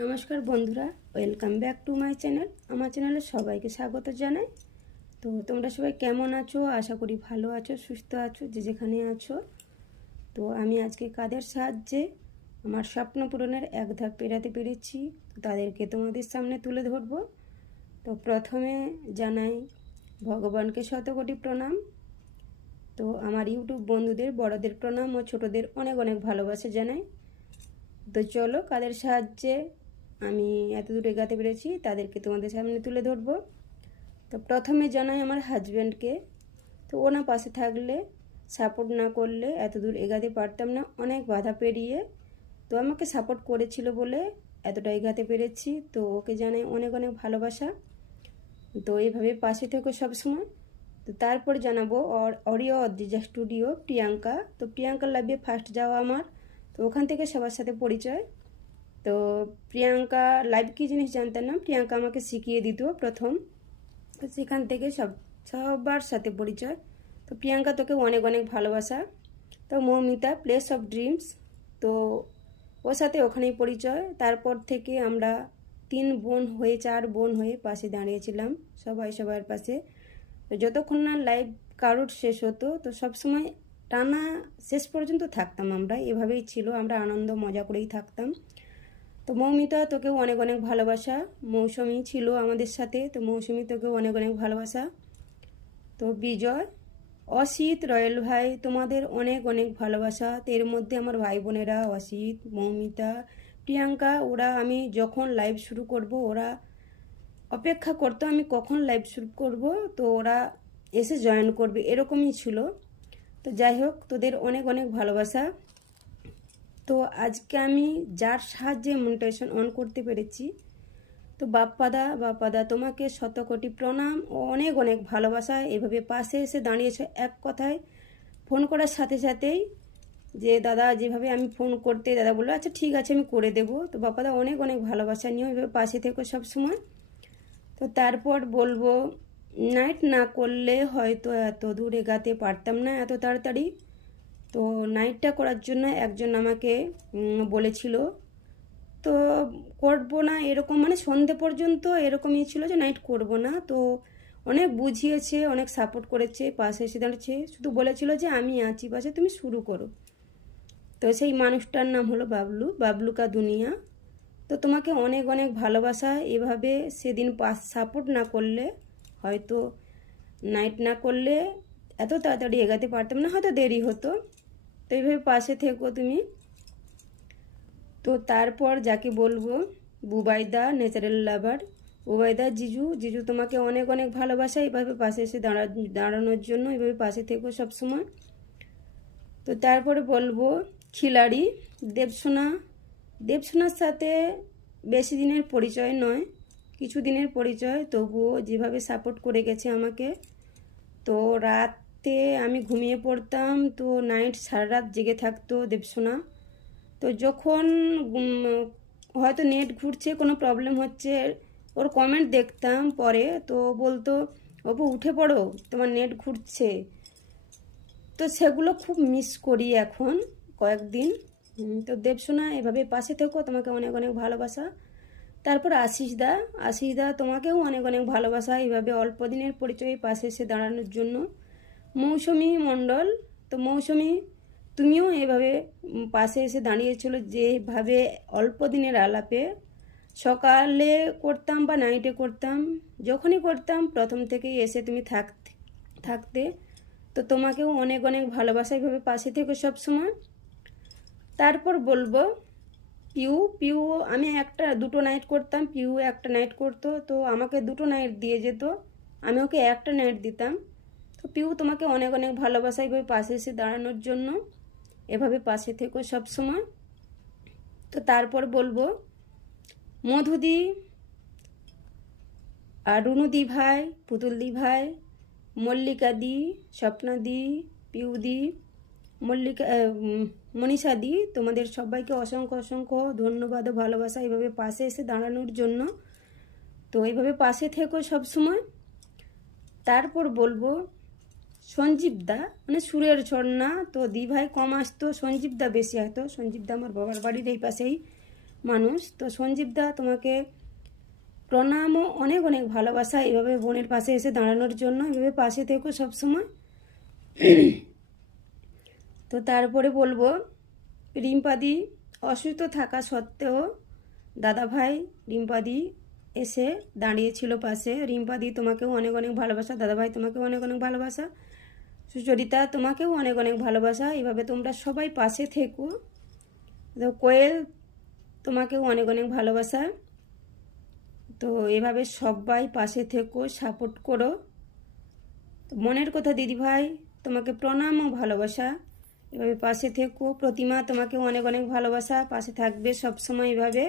নমস্কার বন্ধুরা, welcome back to my channel. আমার চ্যানেলে সবাইকে স্বাগত জানাই। তো তোমরা সবাই কেমন আছো? আশা করি ভালো আছো, সুস্থ আছো, যে যেখানে আছো। তো আমি আজকে কাদের সাহায্যে আমার স্বপ্ন পূরণের এক ধাপ পেরাতে পেরেছি, তো তাদেরকে তোমাদের সামনে তুলে ধরবো। তো প্রথমে জানাই ভগবানকে শতকোটি প্রণাম। তো আমার ইউটিউব বন্ধুদের বড়দের প্রণাম ও ছোটদের অনেক অনেক ভালোবাসা জানাই। তো চলো, কাদের সাহায্যে আমি এত দূর এগাতে পেরেছি তাদেরকে তোমাদের সামনে তুলে ধরবো। তো প্রথমে জানাই আমার হাজব্যান্ডকে। তো ও না পাশে থাকলে, সাপোর্ট না করলে এত দূর এগাতে পারতাম না। অনেক বাধা পেরিয়ে তো আমাকে সাপোর্ট করেছিল বলে এতটা এগাতে পেরেছি। তো ওকে জানাই অনেক অনেক ভালোবাসা। তো এইভাবে পাশে থেকো সবসময়। তো তারপর জানাবো অডিও অদ্রিজা স্টুডিও প্রিয়াঙ্কা। তো প্রিয়াঙ্কার লাইভে ফার্স্ট যাওয়া আমার, তো ওখান থেকে সবার সাথে পরিচয়। তো প্রিয়াঙ্কা লাইভ কী জিনিস জানতাম না, প্রিয়াঙ্কা আমাকে শিখিয়ে দিত প্রথম। তো সেখান থেকে সবার সাথে পরিচয়। তো প্রিয়াঙ্কা, তোকে অনেক অনেক ভালোবাসা। তো মৌমিতা প্লেস অফ ড্রিমস, তো ওর সাথে ওখানেই পরিচয়। তারপর থেকে আমরা 4 বোন হয়ে পাশে দাঁড়িয়েছিলাম, সবাই সবার পাশে। তো যতক্ষণ না লাইভ কারোর শেষ হতো, তো সবসময় টানা শেষ পর্যন্ত থাকতাম আমরা। এভাবেই ছিল, আমরা আনন্দ মজা করেই থাকতাম। তো মৌমিতা, তোকেও অনেক অনেক ভালোবাসা। মৌসুমি ছিল আমাদের সাথে, তো মৌসুমি তোকেও অনেক অনেক ভালোবাসা। তো বিজয়, অসিত, রয়েল ভাই, তোমাদের অনেক অনেক ভালোবাসা। তো এর মধ্যে আমার ভাই বোনেরা অসিত, মৌমিতা, প্রিয়াঙ্কা, ওরা আমি যখন লাইভ শুরু করব ওরা অপেক্ষা করতো আমি কখন লাইভ শুরু করব, তো ওরা এসে জয়েন করবে, এরকমই ছিল। তো যাই হোক, তোদের অনেক অনেক ভালোবাসা। তো আজকে আমি যার সাহায্যে মনিটাইজেশন অন করতে পেরেছি, তো বাপ্পাদা তোমাকে শতকোটি প্রণাম ও অনেক অনেক ভালোবাসা। এভাবে পাশে এসে দাঁড়িয়েছ, এক কথায় ফোন করার সাথে সাথেই যে দাদা, যেভাবে আমি ফোন করতে দাদা বললো আচ্ছা ঠিক আছে আমি করে দেবো। তো বাপ্পাদা অনেক অনেক ভালোবাসা নিও, এভাবে পাশে থেকো সবসময়। তো তারপর বলবো, নাইট না করলে হয়তো এত দূর এগাতে পারতাম না এত তাড়াতাড়ি। তো নাইটটা করার জন্য একজন আমাকে বলেছিল, তো করব না এরকম, মানে সন্ধে পর্যন্ত এরকমই ছিল যে নাইট করব না। তো অনেক বুঝিয়েছে, অনেক সাপোর্ট করেছে, পাশে এসে দাঁড়িয়েছে, শুধু বলেছিল যে আমি আছি পাশে, তুমি শুরু করো। তো সেই মানুষটার নাম হলো বাবলু, বাবলু কা দুনিয়া। তো তোমাকে অনেক অনেক ভালোবাসা। এভাবে সেদিন সাপোর্ট না করলে, হয়তো নাইট না করলে এত তাড়াতাড়ি এগাতে পারতাম না, হয়তো দেরি হতো। তো এইভাবে পাশে থেকো তুমি। তো তারপর যাকে বলবো, বুবাইদা ন্যাচারাল লাভার, বুবাইদা জিজু তোমাকে অনেক অনেক ভালোবাসা। এইভাবে পাশে এসে দাঁড়ানোর জন্য, এইভাবে পাশে থেকো সবসময়। তো তারপরে বলবো খিলাড়ি দেবসোনার সাথে বেশি দিনের পরিচয় নয়, কিছু দিনের পরিচয়, তবুও যেভাবে সাপোর্ট করে গেছে আমাকে। তো রাতে আমি ঘুমিয়ে পড়তাম, তো নাইট সারা রাত জেগে থাকতো দেবসোনা। তো যখন হয়তো নেট ঘুরছে, কোনো প্রবলেম হচ্ছে, ওর কমেন্ট দেখতাম পরে, তো বলতো অপু উঠে পড়ো তোমার নেট ঘুরছে। তো সেগুলো খুব মিস করি এখন কয়েকদিন। তো দেবসোনা, এভাবে পাশে থেকো, তোমাকে অনেক অনেক ভালোবাসা। তারপর আশিসদা তোমাকেও অনেক অনেক ভালোবাসা, এইভাবে অল্প দিনের পরিচয়ে পাশে এসে দাঁড়ানোর জন্য। মৌসুমি মণ্ডল, তো মৌসুমি তুমিও এভাবে পাশে এসে দাঁড়িয়েছিল, যেভাবে অল্প দিনের আলাপে সকালে করতাম বা নাইটে করতাম, যখনই করতাম প্রথম থেকেই এসে তুমি থাকতে। তো তোমাকেও অনেক অনেক ভালোবাসা, এইভাবে পাশে থেকে সবসময়। তারপর বলবো পিউ, আমি দুটো নাইট করতাম, পিউ একটা নাইট করতো, তো আমাকে দুটো নাইট দিয়ে যেত, আমি ওকে একটা নাইট দিতাম। তো পিউ তোমাকে অনেক অনেক ভালোবাসা, এইভাবে পাশে এসে দাঁড়ানোর জন্য, এভাবে পাশে থেকো সবসময়। তো তারপর বলবো মধুদি আর রুনুদি ভাই, পুতুলদি ভাই, মল্লিকাদি, স্বপ্নাদি, পিউদি, মনীষাদি, তোমাদের সবাইকে অসংখ্য অসংখ্য ধন্যবাদ ও ভালোবাসা, এইভাবে পাশে এসে দাঁড়ানোর জন্য। তো এইভাবে পাশে থেকো সবসময়। তারপর বলবো সঞ্জীবদা, মানে সুরের ঝর্ণা, তো দি ভাই কম আসতো, সঞ্জীবদা বেশি আসতো। সঞ্জীবদা আমার বাবার বাড়ির এই পাশেই মানুষ। তো সঞ্জীব দা তোমাকে প্রণাম ও অনেক অনেক ভালোবাসা, এভাবে বোনের পাশে এসে দাঁড়ানোর জন্য, এভাবে পাশে থেকো সবসময়। তো তারপরে বলবো, রিম্পাদি অসুস্থ থাকা সত্ত্বেও দাদাভাই রিম্পাদি এসে দাঁড়িয়েছিল পাশে। রিম্পাদি তোমাকেও অনেক অনেক ভালোবাসা, দাদাভাই তোমাকেও অনেক অনেক ভালোবাসা, সুচরিতা তোমাকেও অনেক অনেক ভালোবাসা। এভাবে তোমরা সবাই পাশে থেকো। তো কোয়েল তোমাকেও অনেক অনেক ভালোবাসা। তো এভাবে সবাই পাশে থেকো, সাপোর্ট করো। মনের কথা দিদিভাই তোমাকে প্রণাম ও ভালোবাসা, এভাবে পাশে থেকো। প্রতিমা তোমাকে অনেক অনেক ভালোবাসা, পাশে থাকবে সবসময় এভাবে।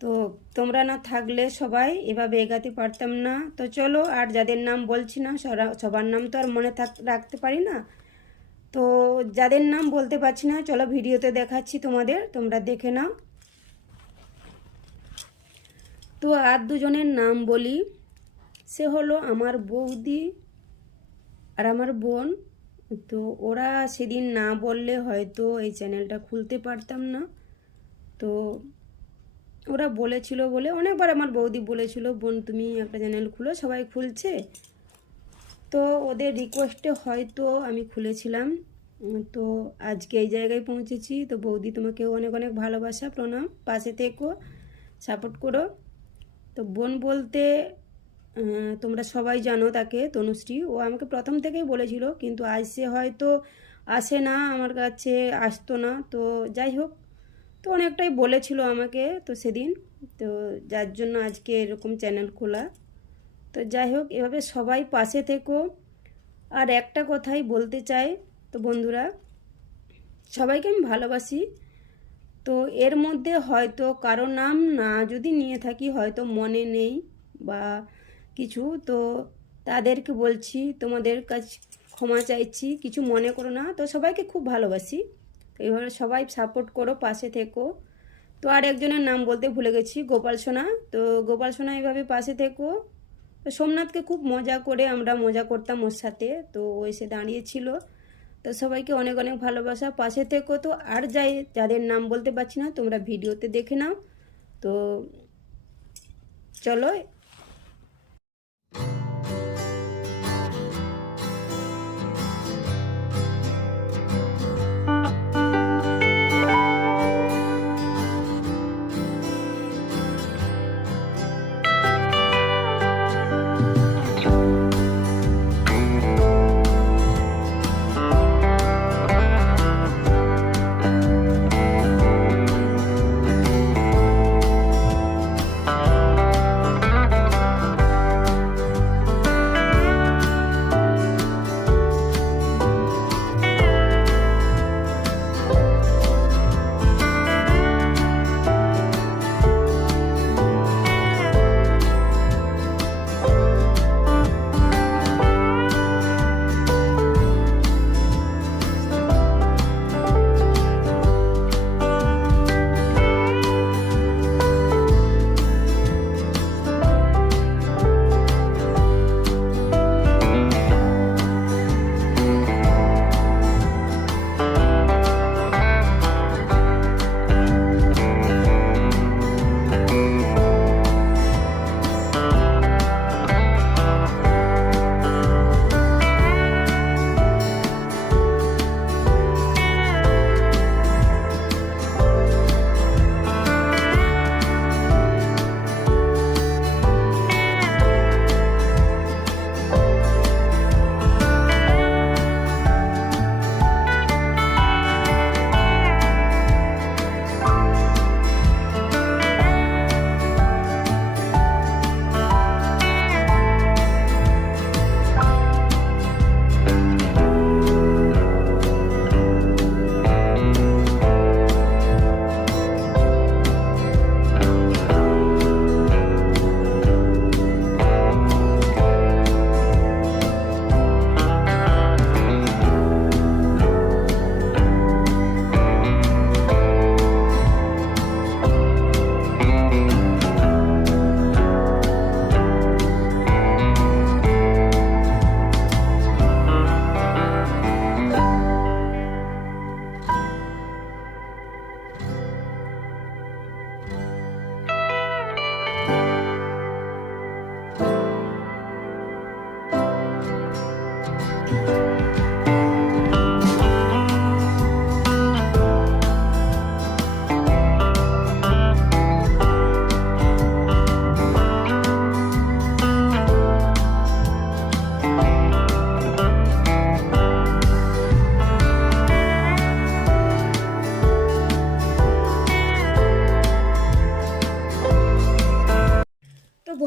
তো তোমরা না থাকলে সবাই এভাবে এগাতে পারতাম না। তো চলো, আর যাদের নাম বলছি না, সবার নাম তো আর মনে রাখতে পারি না। তো যাদের নাম বলতে পারছি না, চলো ভিডিওতে দেখাচ্ছি তোমাদের, তোমরা দেখে নাও। তো আর দুজনের নাম বলি, সে হলো আমার বৌদি আর আমার বোন। তো ওরা সেদিন না বললে হয়তো এই চ্যানেলটা খুলতে পারতাম না। তো ওরা বলেছিল বলে, অনেকবার আমার বৌদি বলেছিল, বোন তুমি একটা চ্যানেল খুলো, সবাই খুলছে। তো ওদের রিকোয়েস্টে হয়তো আমি খুলেছিলাম। তো আজকে এই জায়গায় পৌঁছেছি। তো বৌদি তোমাকেও অনেক অনেক ভালোবাসা, প্রণাম, পাশে থেকো, সাপোর্ট করো। তো বোন বলতে তোমরা সবাই জানো তাকে, তনুশ্রী। ও আমাকে প্রথম থেকেই বলেছিল, কিন্তু আজ সে হয়তো আসে না, আমার কাছে আসতো না। তো যাই হোক, তো অনেকটাই বলেছিল আমাকে তো সেদিন, তো যার জন্য আজকে এরকম চ্যানেল খোলা। তো যাই হোক, এভাবে সবাই পাশে থেকো। আর একটা কথাই বলতে চাই, তো বন্ধুরা সবাইকে আমি ভালোবাসি। তো এর মধ্যে হয়তো কারো নাম না যদি নিয়ে থাকি, হয়তো মনে নেই বা কিছু, তো তাদেরকে বলছি, তোমাদের কাছে ক্ষমা চাইছি, কিছু মনে করো না। তো সবাইকে খুব ভালোবাসি। তো এইভাবে সবাই সাপোর্ট করো, পাশে থেকো। তো আর একজনের নাম বলতে ভুলে গেছি, গোপাল সোনা। তো গোপাল সোনা এইভাবে পাশে থেকো। তো সোমনাথকে খুব মজা করে আমরা মজা করতাম ওর সাথে, তো ও এসে দাঁড়িয়েছিল। তো সবাইকে অনেক অনেক ভালোবাসা, পাশে থেকো। তো আর যাদের নাম বলতে পারছি না, তোমরা ভিডিওতে দেখে নাও। তো চলো।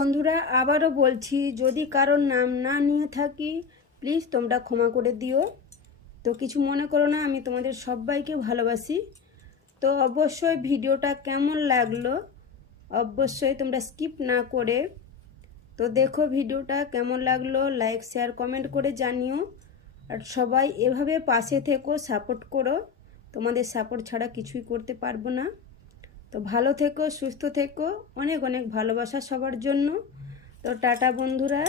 বন্ধুরা আবারও বলছি, যদি কারোর নাম না নিয়ে থাকি প্লিজ তোমরা ক্ষমা করে দিও। তো কিছু মনে করো না, আমি তোমাদের সবাইকে ভালোবাসি। তো অবশ্যই ভিডিওটা কেমন লাগলো অবশ্যই তোমরা স্কিপ না করে তো দেখো ভিডিওটা কেমন লাগলো, লাইক শেয়ার কমেন্ট করে জানিও। আর সবাই এভাবে পাশে থেকো, সাপোর্ট করো, তোমাদের সাপোর্ট ছাড়া কিছুই করতে পারবো না। তো ভালো থেকো, সুস্থ থেকো, অনেক অনেক ভালোবাসা সবার জন্য। তো টাটা বন্ধুরা।